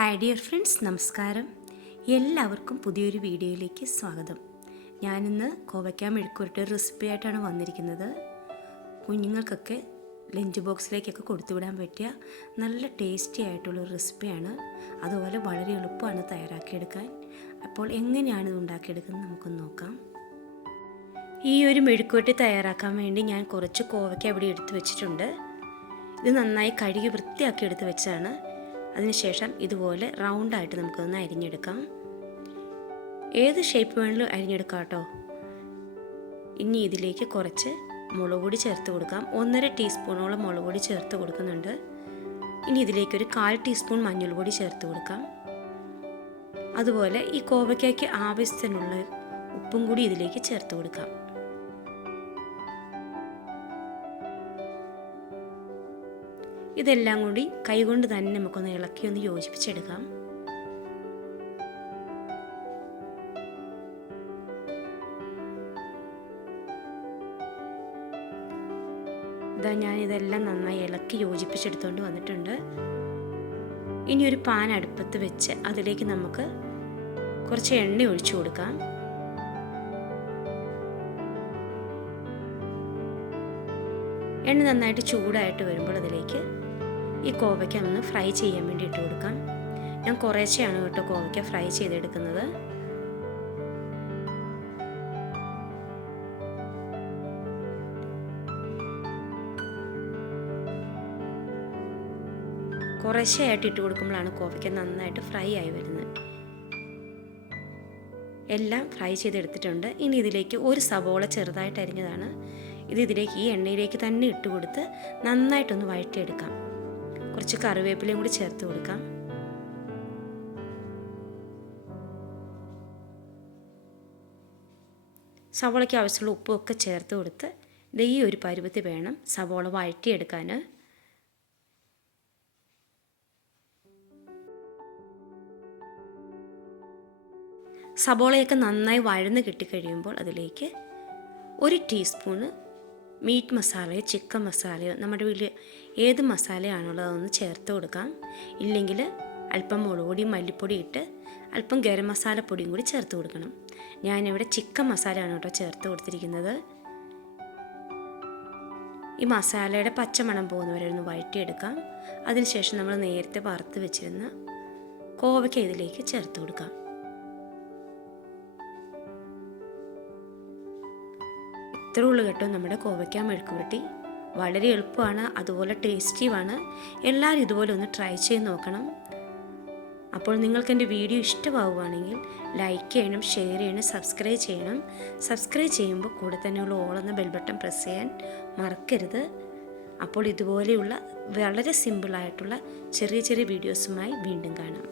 Hi dear friends നമസ്കാരം. എല്ലാവർക്കും പുതിയൊരു വീഡിയോയിലേക്ക് സ്വാഗതം. ഞാനിന്ന് കോവയ്ക്ക മെഴുക്കുരുട്ട് റെസിപ്പി ആയിട്ടാണ് വന്നിരിക്കുന്നത്. കുഞ്ഞുങ്ങൾക്കൊക്കെ ലഞ്ച് ബോക്സിലേക്കൊക്കെ കൊടുത്തുവിടാൻ പറ്റിയ നല്ല ടേസ്റ്റി ആയിട്ടുള്ളൊരു റെസിപ്പിയാണ് അതുപോലെ വളരെ എളുപ്പമാണ് തയ്യാറാക്കിയെടുക്കാൻ. അപ്പോൾ എങ്ങനെയാണ് ഇത് ഉണ്ടാക്കിയെടുക്കുന്നത് നമുക്കൊന്ന് നോക്കാം. ഈ ഒരു മെഴുക്കുവരട്ടി തയ്യാറാക്കാൻ വേണ്ടി ഞാൻ കുറച്ച് കോവയ്ക്ക അവിടെ എടുത്തു വെച്ചിട്ടുണ്ട്. ഇത് നന്നായി കഴുകി വൃത്തിയാക്കി എടുത്ത് വെച്ചതാണ്. അതിനുശേഷം ഇതുപോലെ റൗണ്ടായിട്ട് നമുക്കൊന്ന് അരിഞ്ഞെടുക്കാം. ഏത് ഷേപ്പ് വേണമെങ്കിലും അരിഞ്ഞെടുക്കാം കേട്ടോ. ഇനി ഇതിലേക്ക് കുറച്ച് മുളക് പൊടി ചേർത്ത് കൊടുക്കാം. ഒന്നര ടീസ്പൂണോളം മുളക് പൊടി ചേർത്ത് കൊടുക്കുന്നുണ്ട്. ഇനി ഇതിലേക്ക് ഒരു കാൽ ടീസ്പൂൺ മഞ്ഞൾ പൊടി ചേർത്ത് കൊടുക്കാം. അതുപോലെ ഈ കോവയ്ക്കയ്ക്ക് ആവശ്യത്തിനുള്ള ഉപ്പും കൂടി ഇതിലേക്ക് ചേർത്ത് കൊടുക്കാം. ഇതെല്ലാം കൂടി കൈകൊണ്ട് തന്നെ നമുക്കൊന്ന് ഇളക്കി ഒന്ന് യോജിപ്പിച്ചെടുക്കാം. ഇതാ ഞാൻ ഇതെല്ലാം നന്നായി ഇളക്കി യോജിപ്പിച്ചെടുത്തുകൊണ്ട് വന്നിട്ടുണ്ട്. ഇനി ഒരു പാൻ അടുപ്പത്ത് വെച്ച് അതിലേക്ക് നമുക്ക് കുറച്ച് എണ്ണ ഒഴിച്ചു കൊടുക്കാം. എണ്ണ നന്നായിട്ട് ചൂടായിട്ട് വരുമ്പോൾ അതിലേക്ക് ഈ കോവയ്ക്ക ഒന്ന് ഫ്രൈ ചെയ്യാൻ വേണ്ടി ഇട്ട് കൊടുക്കാം. ഞാൻ കുറേശ്ശെയാണ് കേട്ടോ കോവയ്ക്ക ഫ്രൈ ചെയ്തെടുക്കുന്നത്. കുറേശ്ശെയായിട്ട് ഇട്ട് കൊടുക്കുമ്പോഴാണ് കോവയ്ക്ക നന്നായിട്ട് ഫ്രൈ ആയി വരുന്നത്. എല്ലാം ഫ്രൈ ചെയ്തെടുത്തിട്ടുണ്ട്. ഇനി ഇതിലേക്ക് ഒരു സവോള ചെറുതായിട്ട് അരിഞ്ഞതാണ്. ഇത് ഇതിലേക്ക് ഈ എണ്ണയിലേക്ക് തന്നെ ഇട്ട് കൊടുത്ത് നന്നായിട്ടൊന്ന് വഴറ്റിയെടുക്കാം. കുറച്ച് കറിവേപ്പിലയും കൂടി ചേർത്ത് കൊടുക്കാം. സവോളയ്ക്ക് ആവശ്യമുള്ള ഉപ്പൊക്കെ ചേർത്ത് കൊടുത്ത് ഇത് ഈ ഒരു പരുവത്തിൽ വേണം സവോള വഴറ്റിയെടുക്കാൻ. സബോളയൊക്കെ നന്നായി വഴന്ന് കിട്ടിക്കഴിയുമ്പോൾ അതിലേക്ക് ഒരു ടീസ്പൂണ് മീറ്റ് മസാലയോ ചിക്കൻ മസാലയോ നമ്മുടെ വീട്ടിൽ ഏത് മസാലയാണുള്ളത് അതൊന്ന് ചേർത്ത് കൊടുക്കാം. ഇല്ലെങ്കിൽ അല്പം മുളക് പൊടി മല്ലിപ്പൊടി ഇട്ട് അല്പം ഗരം മസാല പൊടിയും കൂടി ചേർത്ത് കൊടുക്കണം. ഞാനിവിടെ ചിക്കൻ മസാലയാണ് കേട്ടോ ചേർത്ത് കൊടുത്തിരിക്കുന്നത്. ഈ മസാലയുടെ പച്ചമണം പോകുന്നവരെ ഒന്ന് വഴറ്റിയെടുക്കാം. അതിനുശേഷം നമ്മൾ നേരത്തെ വറുത്ത് വെച്ചിരുന്ന കോവയ്ക്ക ഇതിലേക്ക് ചേർത്ത് കൊടുക്കാം. ഇത്രേ ഉള്ളൂ കേട്ടോ നമ്മുടെ കോവയ്ക്ക മെഴുക്കുപുരട്ടി വളരെ എളുപ്പമാണ് അതുപോലെ ടേസ്റ്റീവാണ് എല്ലാവരും ഇതുപോലെ ഒന്ന് ട്രൈ ചെയ്ത് നോക്കണം. അപ്പോൾ നിങ്ങൾക്ക് എന്റെ വീഡിയോ ഇഷ്ടമാവുകയാണെങ്കിൽ ലൈക്ക് ചെയ്യണം ഷെയർ ചെയ്യണം സബ്സ്ക്രൈബ് ചെയ്യണം. സബ്സ്ക്രൈബ് ചെയ്യുമ്പോൾ കൂടെ തന്നെയുള്ള ഓളെന്ന ബെൽ ബട്ടൺ പ്രസ് ചെയ്യാൻ മറക്കരുത്. അപ്പോൾ ഇതുപോലെയുള്ള വളരെ സിമ്പിളായിട്ടുള്ള ചെറിയ ചെറിയ വീഡിയോസുമായി വീണ്ടും കാണാം.